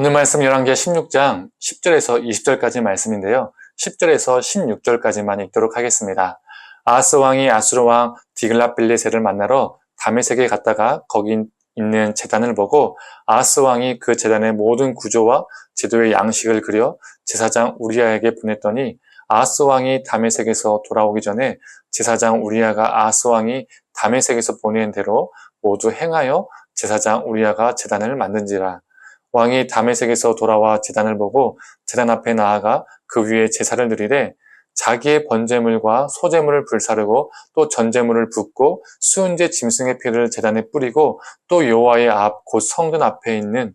오늘 말씀 열왕기하 16장 10절에서 20절까지 말씀인데요. 10절에서 16절까지만 읽도록 하겠습니다. 아하스 왕이 아수르 왕 디글랏빌레셀을 만나러 다메섹에 갔다가 거기 있는 제단을 보고 아하스 왕이 그 제단의 모든 구조와 제도의 양식을 그려 제사장 우리야에게 보냈더니 아하스 왕이 다메섹에서 돌아오기 전에 제사장 우리야가 아하스 왕이 다메섹에서 보낸 대로 모두 행하여 제사장 우리야가 제단을 만든지라. 왕이 다메섹에서 돌아와 제단을 보고 제단 앞에 나아가 그 위에 제사를 드리되 자기의 번제물과 소제물을 불사르고 또 전제물을 붓고 수은제 짐승의 피를 제단에 뿌리고 또 여호와의 앞 곧 성전 앞에 있는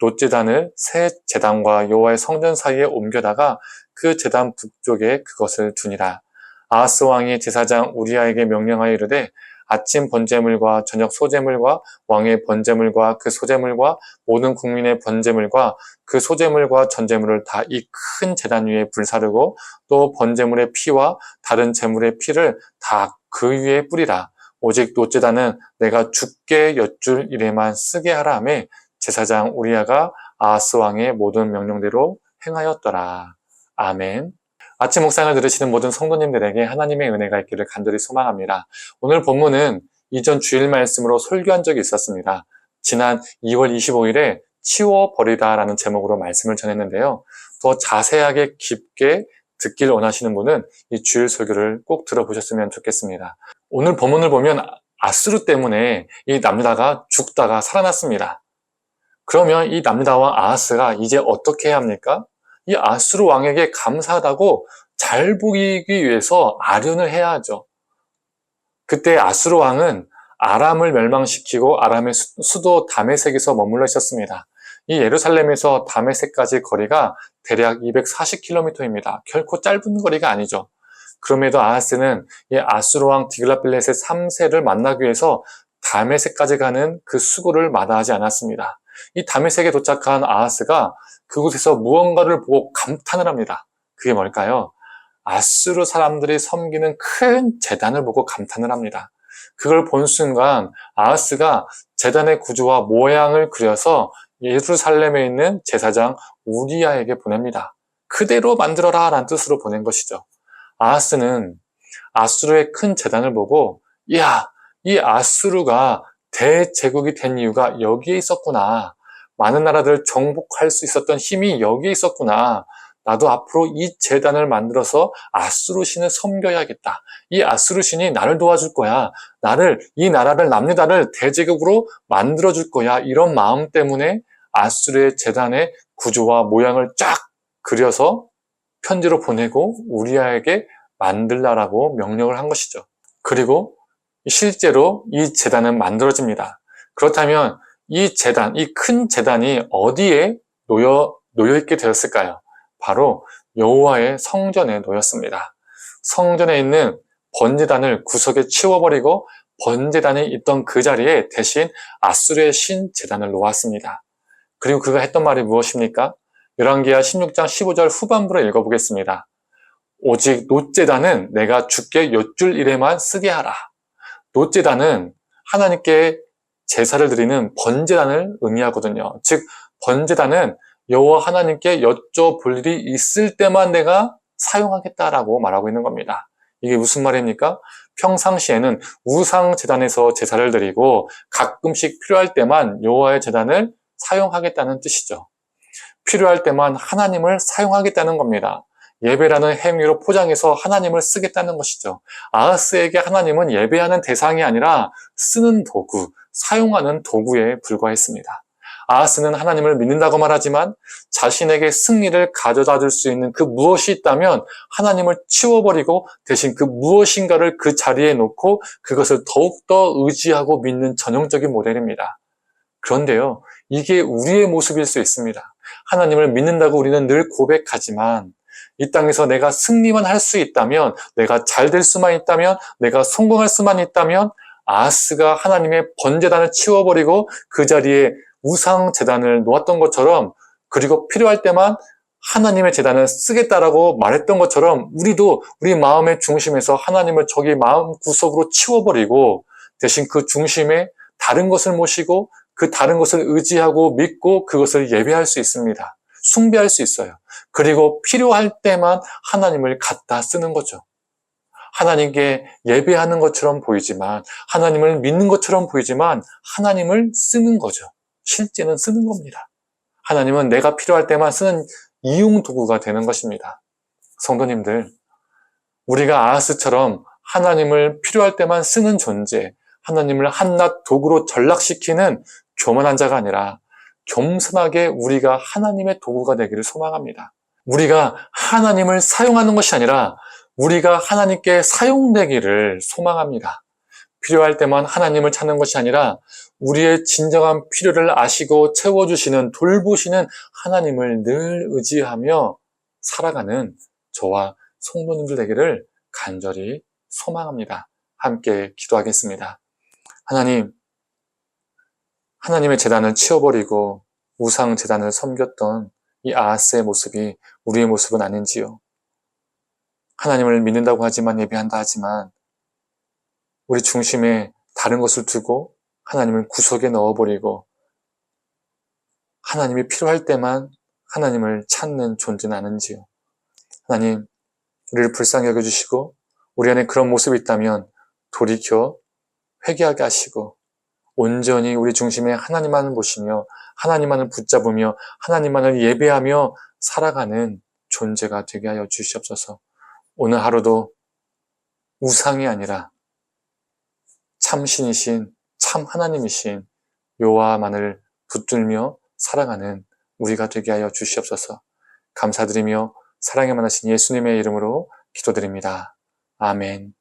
놋제단을 새 제단과 여호와의 성전 사이에 옮겨다가 그 제단 북쪽에 그것을 두니라. 아하스 왕이 제사장 우리야에게 명령하여 이르되 아침 번제물과 저녁 소제물과 왕의 번제물과 그 소제물과 모든 국민의 번제물과 그 소제물과 전제물을 다 이 큰 제단 위에 불사르고 또 번제물의 피와 다른 제물의 피를 다 그 위에 뿌리라. 오직 놋제단은 내가 주께 여쭐 일에만 쓰게 하라 하매 제사장 우리야가 아하스 왕의 모든 명령대로 행하였더라. 아멘. 아침 묵상을 들으시는 모든 성도님들에게 하나님의 은혜가 있기를 간절히 소망합니다. 오늘 본문은 이전 주일 말씀으로 설교한 적이 있었습니다. 지난 2월 25일에 치워버리다 라는 제목으로 말씀을 전했는데요. 더 자세하게 깊게 듣길 원하시는 분은 이 주일 설교를 꼭 들어보셨으면 좋겠습니다. 오늘 본문을 보면 아수르 때문에 이 남유다가 죽다가 살아났습니다. 그러면 이 남유다와 아하스가 이제 어떻게 해야 합니까? 이 아수르 왕에게 감사하다고 잘 보이기 위해서 아련을 해야 하죠. 그때 아수르 왕은 아람을 멸망시키고 아람의 수도 다메섹에서 머물러 있었습니다. 이 예루살렘에서 다메섹까지 거리가 대략 240km입니다. 결코 짧은 거리가 아니죠. 그럼에도 아하스는 이 아수르 왕 디글랏빌레셋 3세를 만나기 위해서 다메섹까지 가는 그 수고를 마다하지 않았습니다. 이 다메섹에 도착한 아하스가 그곳에서 무언가를 보고 감탄을 합니다. 그게 뭘까요? 아수르 사람들이 섬기는 큰 제단을 보고 감탄을 합니다. 그걸 본 순간 아하스가 제단의 구조와 모양을 그려서 예루살렘에 있는 제사장 우리야에게 보냅니다. 그대로 만들어라 라는 뜻으로 보낸 것이죠. 아하스는 아수르의 큰 제단을 보고 이야, 이 아수르가 대제국이 된 이유가 여기에 있었구나. 많은 나라들을 정복할 수 있었던 힘이 여기에 있었구나. 나도 앞으로 이 제단을 만들어서 아수르 신을 섬겨야겠다. 이 아수르 신이 나를 도와줄 거야. 이 나라를, 남유다를 대제국으로 만들어줄 거야. 이런 마음 때문에 아수르의 제단의 구조와 모양을 쫙 그려서 편지로 보내고 우리야에게 만들라라고 명령을 한 것이죠. 그리고 실제로 이 제단은 만들어집니다. 그렇다면 이 제단, 이 큰 제단이 어디에 놓여 있게 되었을까요? 바로 여호와의 성전에 놓였습니다. 성전에 있는 번제단을 구석에 치워버리고 번제단이 있던 그 자리에 대신 아수르의 신 제단을 놓았습니다. 그리고 그가 했던 말이 무엇입니까? 열왕기하 16장 15절 후반부를 읽어보겠습니다. 오직 놋제단은 내가 주께 여쭐 일에만 쓰게 하라. 놋제단은 하나님께 제사를 드리는 번제단을 의미하거든요. 즉 번제단은 여호와 하나님께 여쭤볼 일이 있을 때만 내가 사용하겠다라고 말하고 있는 겁니다. 이게 무슨 말입니까? 평상시에는 우상 제단에서 제사를 드리고 가끔씩 필요할 때만 여호와의 제단을 사용하겠다는 뜻이죠. 필요할 때만 하나님을 사용하겠다는 겁니다. 예배라는 행위로 포장해서 하나님을 쓰겠다는 것이죠. 아하스에게 하나님은 예배하는 대상이 아니라 쓰는 도구, 사용하는 도구에 불과했습니다. 아하스는 하나님을 믿는다고 말하지만 자신에게 승리를 가져다 줄 수 있는 그 무엇이 있다면 하나님을 치워버리고 대신 그 무엇인가를 그 자리에 놓고 그것을 더욱더 의지하고 믿는 전형적인 모델입니다. 그런데요, 이게 우리의 모습일 수 있습니다. 하나님을 믿는다고 우리는 늘 고백하지만 이 땅에서 내가 승리만 할 수 있다면, 내가 잘 될 수만 있다면, 내가 성공할 수만 있다면 아하스가 하나님의 번제단을 치워버리고 그 자리에 우상 제단을 놓았던 것처럼, 그리고 필요할 때만 하나님의 제단을 쓰겠다라고 말했던 것처럼 우리도 우리 마음의 중심에서 하나님을 저기 마음 구석으로 치워버리고 대신 그 중심에 다른 것을 모시고 그 다른 것을 의지하고 믿고 그것을 예배할 수 있습니다. 숭배할 수 있어요. 그리고 필요할 때만 하나님을 갖다 쓰는 거죠. 하나님께 예배하는 것처럼 보이지만, 하나님을 믿는 것처럼 보이지만 하나님을 쓰는 거죠. 실제는 쓰는 겁니다. 하나님은 내가 필요할 때만 쓰는 이용 도구가 되는 것입니다. 성도님들, 우리가 아하스처럼 하나님을 필요할 때만 쓰는 존재, 하나님을 한낱 도구로 전락시키는 교만한 자가 아니라 겸손하게 우리가 하나님의 도구가 되기를 소망합니다. 우리가 하나님을 사용하는 것이 아니라 우리가 하나님께 사용되기를 소망합니다. 필요할 때만 하나님을 찾는 것이 아니라 우리의 진정한 필요를 아시고 채워주시는, 돌보시는 하나님을 늘 의지하며 살아가는 저와 성도님들 되기를 간절히 소망합니다. 함께 기도하겠습니다. 하나님, 하나님의 제단을 치워버리고 우상 제단을 섬겼던 이 아하스의 모습이 우리의 모습은 아닌지요. 하나님을 믿는다고 하지만, 예배한다 하지만 우리 중심에 다른 것을 두고 하나님을 구석에 넣어버리고 하나님이 필요할 때만 하나님을 찾는 존재는 아닌지요. 하나님, 우리를 불쌍히 여겨주시고 우리 안에 그런 모습이 있다면 돌이켜 회개하게 하시고 온전히 우리 중심에 하나님만을 보시며 하나님만을 붙잡으며 하나님만을 예배하며 살아가는 존재가 되게 하여 주시옵소서. 오늘 하루도 우상이 아니라 참신이신 참 하나님이신 여호와만을 붙들며 살아가는 우리가 되게 하여 주시옵소서. 감사드리며 사랑에 만나신 예수님의 이름으로 기도드립니다. 아멘.